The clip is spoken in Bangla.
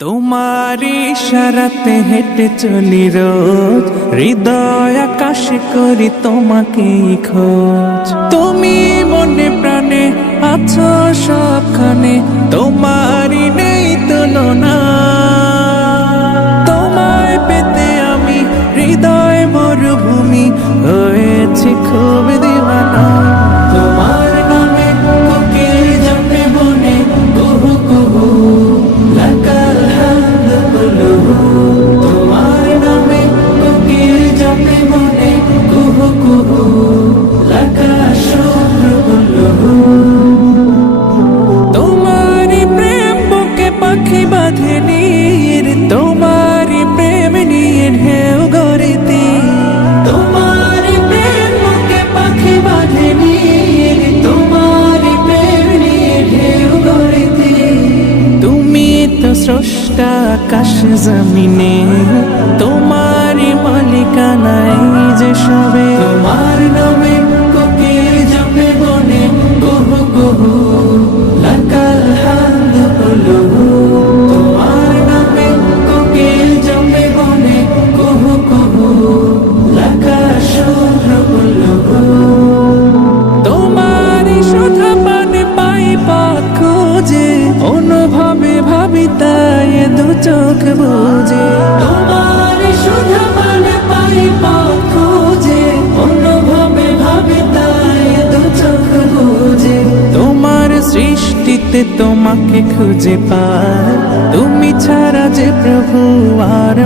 তোমার ইশারাতে হেঁটে চলি রোজ, হৃদয় আকাশে করি তোমাকে খোঁজ। তুমি মনে প্রাণে আছো সবখানে, তোমারই নেই তুলনা। তোমায় পেতে আমি হৃদয় মরুভূমি হয়েছি খুব দিওয়ানা। তোমার নামে কোকিল জপে বনে কুহু কুহু, লাকাল হামদু কুলুহু। তোমার নামে কোকিল জপে বনে কুহু কুহু, লাকাল শুকরু কুলুহু। তোমারি প্রেম বুকে পাখি বাঁধে নীর, তোমারি প্রেম নিয়ে ঢেউ গড়িতে। তোমারি প্রেম বুকে পাখি বাঁধে নীর, তোমারি প্রেম নিয়ে ঢেউ গড়িতে। তুমি তো স্রষ্টা আকাশ জমিনে, তোমারি মালিকানায় যে সবে। তোমার নামে কোকিল জপে বনে কুহু কুহু, লাকাল হামদু কুলুহু। তোমার নামে কোকিল জপে বনে কুহু কুহু, লাকাল শুকরু কুলুহু। তোমারি সুধা পানে পাই পথ খুঁজে, অনুভবে ভাবি তাই দু চোখ বুঝে। তোমারি সুধা পানে পাই পথ খুঁজে, অনুভবে ভাবি তাই দু চোখ বুঝে। তোমার সৃষ্টিতে তোমাকে খুঁজে পাই, তুমি ছাড়া যে প্রভু আর